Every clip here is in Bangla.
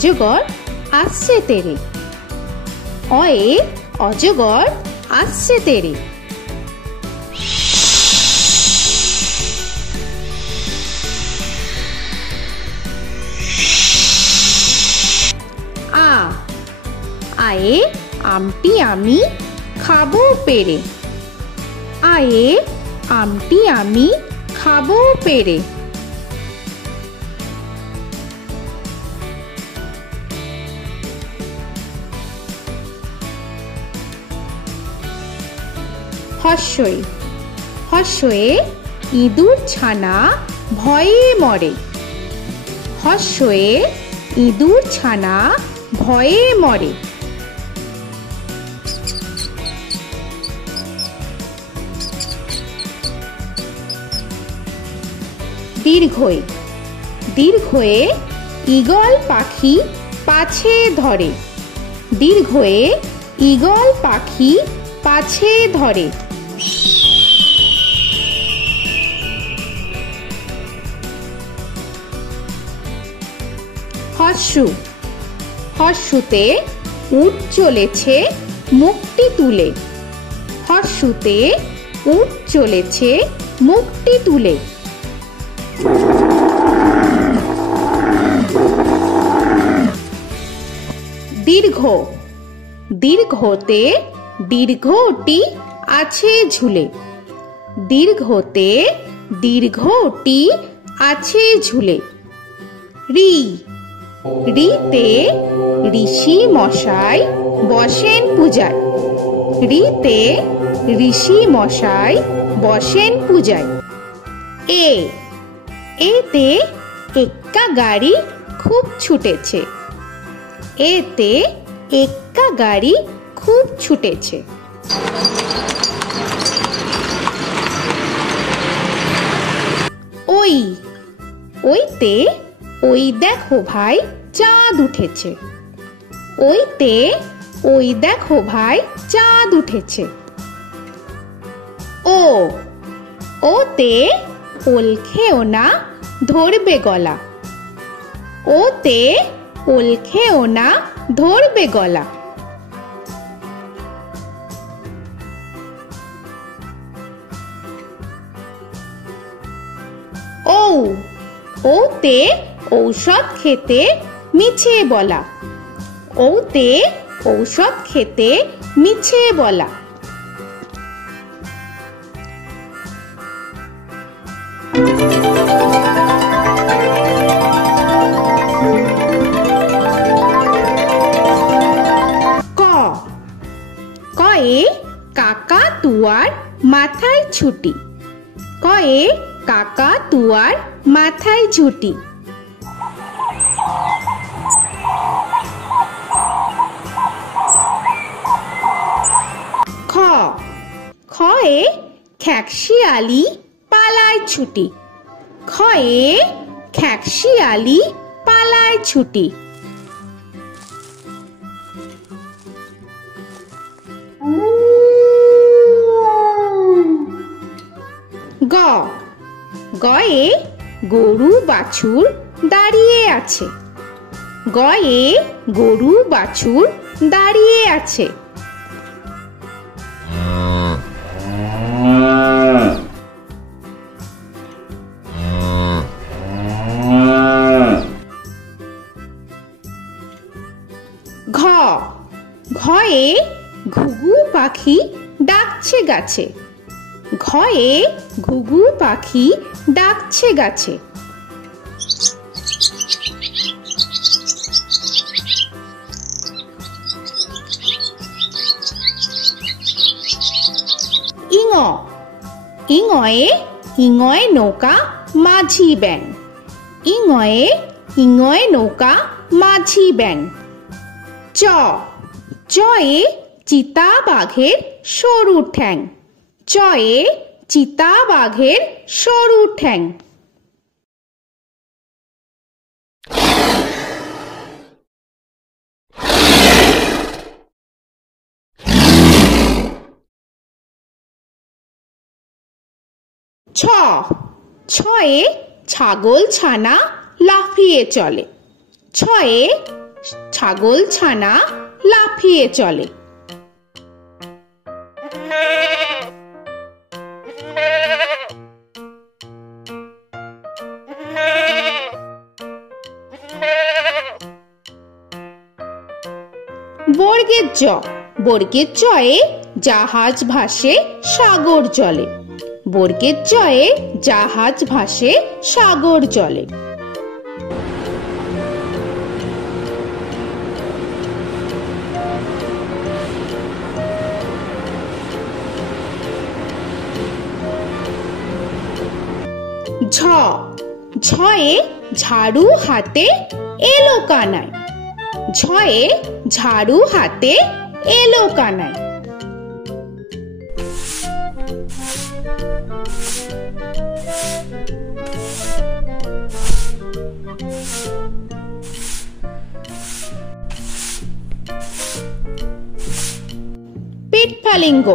অজগর আসছে তেরে। অয়ে অজগর আসছে তেরে। আ আয়ে আমটি আমি খাবো পেরে। আয়ে আমটি আমি খাবো পেরে। হর্ষই হর্ষয়ে ইঁদুর ছানা ভয়ে মরে। হর্ষয়ে ইঁদুর ছানা ভয়ে মরে। দীর্ঘই দীর্ঘয়ে ঈগল পাখি পাছে ধরে। দীর্ঘয়ে ঈগল পাখি পাছে ধরে। হর্ষু হর্ষুতে উট চলেছে মুখটি তুলে। হর্ষুতে উট চলেছে মুখটি তুলে। দীর্ঘ দীর্ঘতে দীর্ঘটি আছে ঝুলে। দীর্ঘতে দীর্ঘটি আছে ঝুলে। রি রিতে ঋষি মশাই বসেন পূজায়। রিতে ঋষি মশাই বসেন পূজায়। এ এতে এক্কা গাড়ি খুব ছুটেছে। এতে এক্কা গাড়ি খুব ছুটেছে। ওই ওইতে ওই দেখো ভাই চাঁদ উঠেছে। ওইতে ওই দেখো ভাই চাঁদ উঠেছে। ও ওতে ওল খেও না ধরবে গলা। ওতে ওল খেও না ধরবে গলা। ও ওতে ঔষধ খেতে মিছে বলা। ওতে ঔষধ খেতে মিছে বলা। ক কয়ে কাকাতুয়ার মাথায় ছুটি। কয়ে কাকাতুয়ার মাথায় ঝুঁটি। খ খয়ে খ্যাকশিয়ালি পালায় ছুটি। খয়ে খ্যাকশিয়ালি পালায় ছুটি। গ গয়ে গরু বাছুর দাঁড়িয়ে আছে। গয়ে গরু বাছুর দাঁড়িয়ে আছে। ঘ ঘয়ে ঘুঘু পাখি ডাকছে গাছে। ঘয়ে ঘুঘু পাখি ডাকছে গাছে। ইঙ ইঙয়ে ইঙয়ে নৌকা মাঝি ব্যাং। ইঙয়ে ইঙয়ে নৌকা মাঝি ব্যাং। চ চয়ে চিতা বাঘের সরু ঠ্যাং। চয়ে চিতা বাঘের সরু ঠ্যাং। ছ ছয়ে ছাগল ছানা লাফিয়ে চলে। ছয়ে ছাগল ছানা লাফিয়ে চলে। বর্গের জ, বর্গের জয়ে জাহাজ ভাসে সাগর জলে। বর্গের জয়ে জাহাজ ভাসে সাগর জলে। ঝ, ঝয়ে ঝাড়ু হাতে এলো কানাই। ঝয়ে ঝাড়ু হাতে এলো কানাই। পিঠফালিঙ্গ,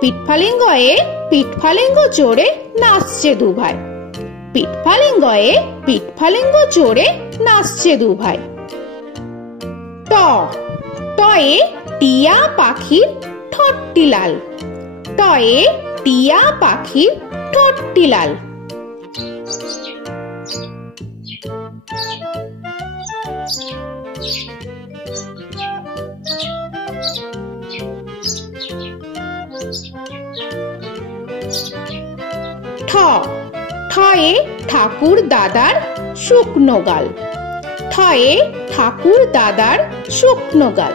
পিঠফালিঙ্গয়ে পিঠফালিঙ্গ চড়ে নাচছে দুভাই। পিঠফালিঙ্গয়ে পিঠফালিঙ্গ চড়ে নাচছে দুভাই। ট, টয়ে টিয়া পাখির ঠোঁটটি লাল। টয়ে টিয়া পাখির ঠোঁটটি লাল। ঠ, ঠয়ে ঠাকুর দাদার শুকনো গাল। ঠয়ে ঠাকুর দাদার শুকনো গাল।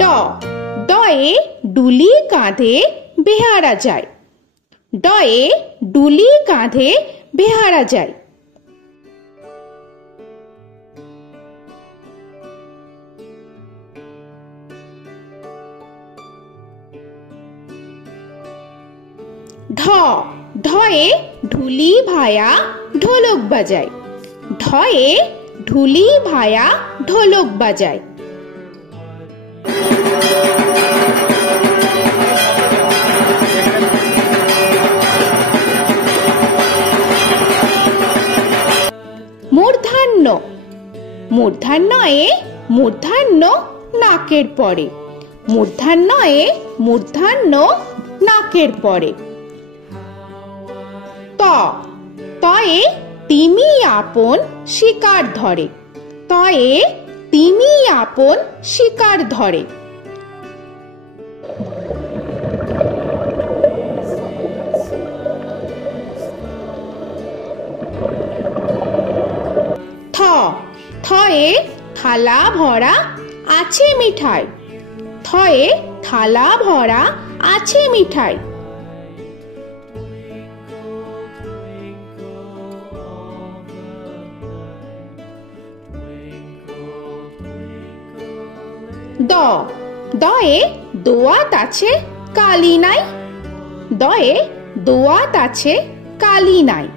ড, ডয়ে ডুলি কাঁধে বেহারা যায়। ডয়ে ডুলি কাঁধে বেহারা যায়। ঢ, ঢয়ে ঢুলি ভায়া ঢোলক বাজায়। ঢয়ে ঢুলি ভায়া ঢোলক বাজায়। মূর্ধন্য, মূর্ধন্যয়ে মূর্ধন্য নাকের পরে। মূর্ধন্যয়ে মূর্ধন্য নাকের পরে। ত, তয়ে তিমি আপন শিকার ধরে। তয়ে তিমি আপন শিকার ধরে। থ, থয়ে থালা ভরা আছে মিঠাই। থয়ে থালা ভরা আছে মিঠাই। দ, দয়ে দোয়াত আছে কালি নাই। দয়ে দোয়াত আছে কালি নাই।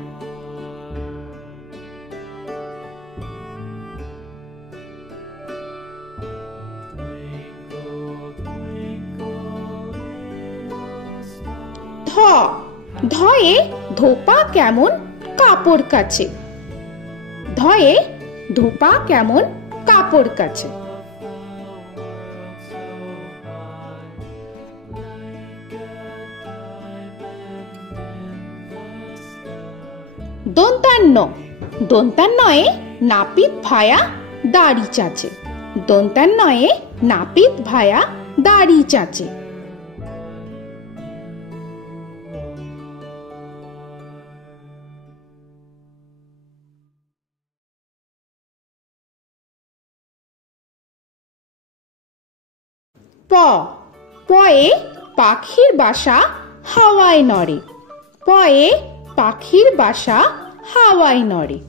ধ, ধয়ে ধোপা কেমন কাপড় কাছে। ধয়ে ধোপা কেমন কাপড় কাছে। দন্তান্ন, দন্তান্নয়ে নাপিত ভায়া দাড়ি চাচে। দন্তান্নয়ে নাপিত ভায়া দাড়ি চাচে। প, পয়ে পাখির বাসা হাওয়ায় নড়ে। পয়ে পাখির বাসা হাওয়ায় নড়ে।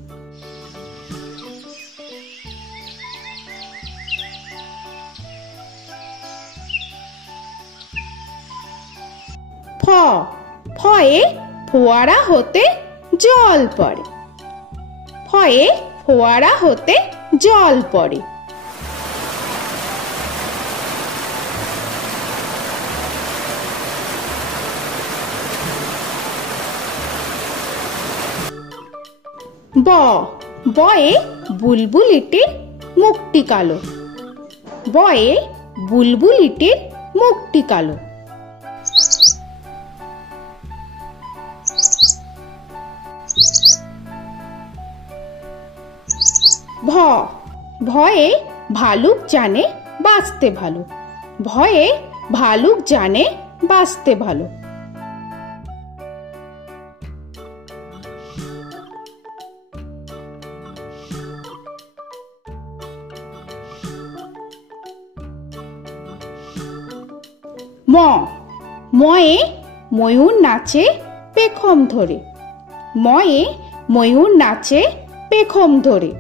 ফ, ফয়ে ফোয়ারা হতে জল পড়ে। ফয়ে ফোয়ারা হতে জল পড়ে। ব বয়ে বুলবুলিটির মুখটি কালো। বয়ে বুলবুলিটির মুখটি কালো। ভ ভয়ে ভালুক জানে বাঁচতে ভালো। ভয়ে ভালুক জানে বাঁচতে ভালো। ম ময়ে ময়ূর নাচে পেখম ধরে। ময়ে ময়ূর নাচে পেখম ধরে।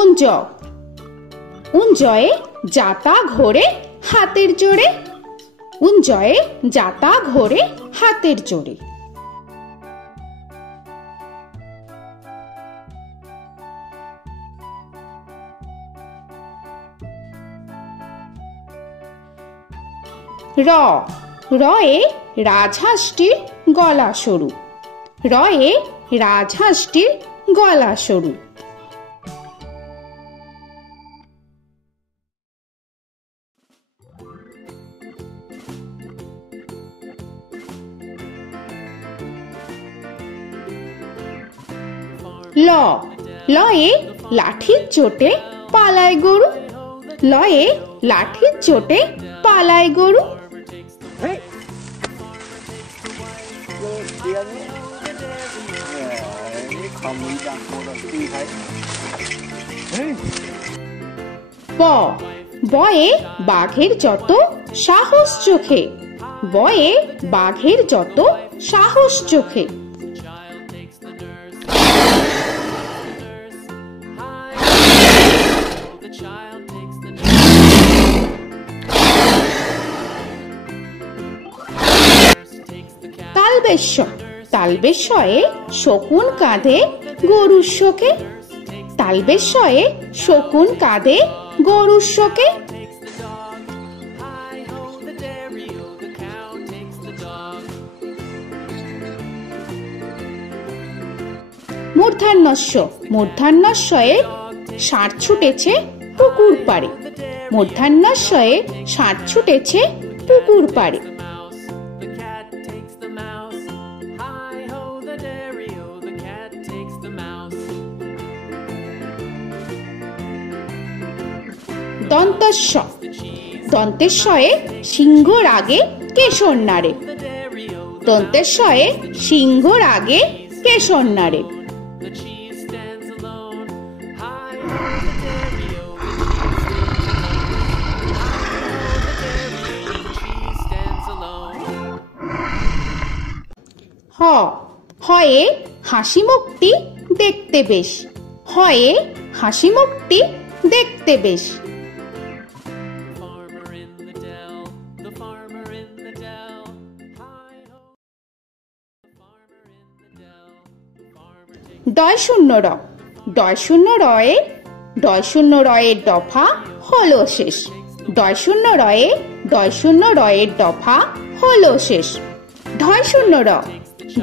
উঞ্জ উঞ্জয়ে যাতা ঘোরে হাতের জোরে। উঞ্জয়ে যাতা ঘোরে হাতের জোরে। র রয়ে রাজহাঁসটির গলা সরু। রয়ে রাজহাঁসটির গলা সরু। ল লয়ে লাঠির চোটে পালায় গরু। লয়ে লাঠির চোটে পালায় গরু। ব বয়ে বাঘের যত সাহস চোখে। বয়ে বাঘের যত সাহস চোখে। তালবেশ্য তালবেশ্যয়ে শকুন কাঁধে গরুর শোকে। তালবেশ্যয়ে শকুন কাঁধে গরুর শোকে। মূর্ধন্যস্য মূর্ধন্যস্বয়ে ষাঁড় ছুটেছে পুকুর পাড়ে। মূর্ধন্যস্বয়ে ষাঁড় ছুটেছে পুকুর পাড়ে। দন্তস্ব দন্তেশ্বয়ে সিংহর আগে কেশর নাড়ে। দন্তেশ্বয়ে সিংহর আগে কেশর নাড়ে। হ হয়ে হাসি মুখটি দেখতে বেশ। হয়ে হাসি মুখটি দেখতে বেশ। ডয় শূন্য র ডয় শূন্য রয়ে ডয় শূন্য রয়ের দফা হলো শেষ। ডয় শূন্য রয়ে ডয় শূন্য রয়ের দফা হলো শেষ। ঢয় শূন্য র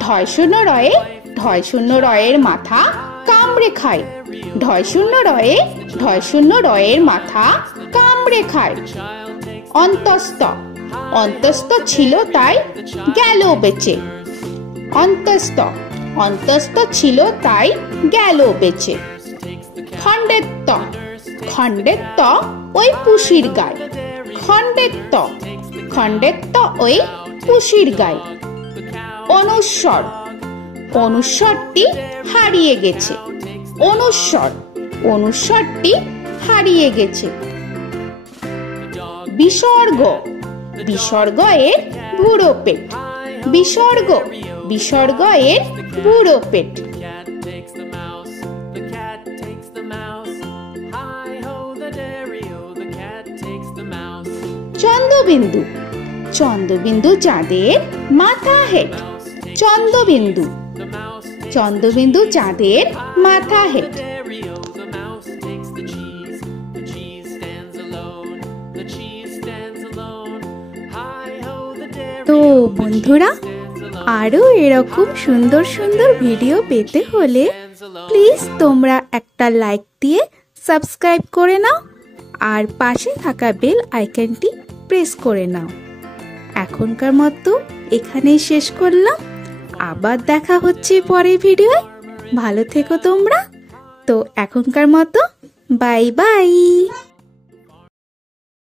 ঢয় শূন্য রয়ে ঢয় শূন্য রয়ের মাথা কামড়ে খায়। ঢয় শূন্য রয়ে ঢয় শূন্য রয়ের মাথা কামড়ে খায়। অন্তস্থ অন্তস্থ ছিল তাই গেল বেঁচে। অন্তস্থ অন্তস্থ ছিল তাই গেল বেঁচে। খণ্ডেত্ব খণ্ডেত্ব ওই পুষির গায়। খণ্ডেত্ব খণ্ডেত্ব ওই পুষির গায়। অনুস্বর অনুস্বরটি হারিয়ে গেছে। অনুস্বর অনুস্বরটি হারিয়ে গেছে। বিসর্গ বিসর্গ এর বুড়ো পেট। বিসর্গ বিসর্গ এর বুড়ো পেট। চন্দ্রবিন্দু চন্দ্রবিন্দু চাঁদের মাথা হেট। চন্দ্রবিন্দু চন্দ্রবিন্দু চাঁদের মাথা হেট। তো বন্ধুরা, আরো এরকম সুন্দর সুন্দর ভিডিও পেতে হলে প্লিজ তোমরা একটা লাইক দিয়ে সাবস্ক্রাইব করে নাও আর পাশে থাকা বেল আইকনটি প্রেস করে নাও। এখনকার মতো এখানেই শেষ করলাম, আবার দেখা হচ্ছে পরের ভিডিওয়। ভালো থেকো তোমরা। তো এখনকার মতো বাই বাই।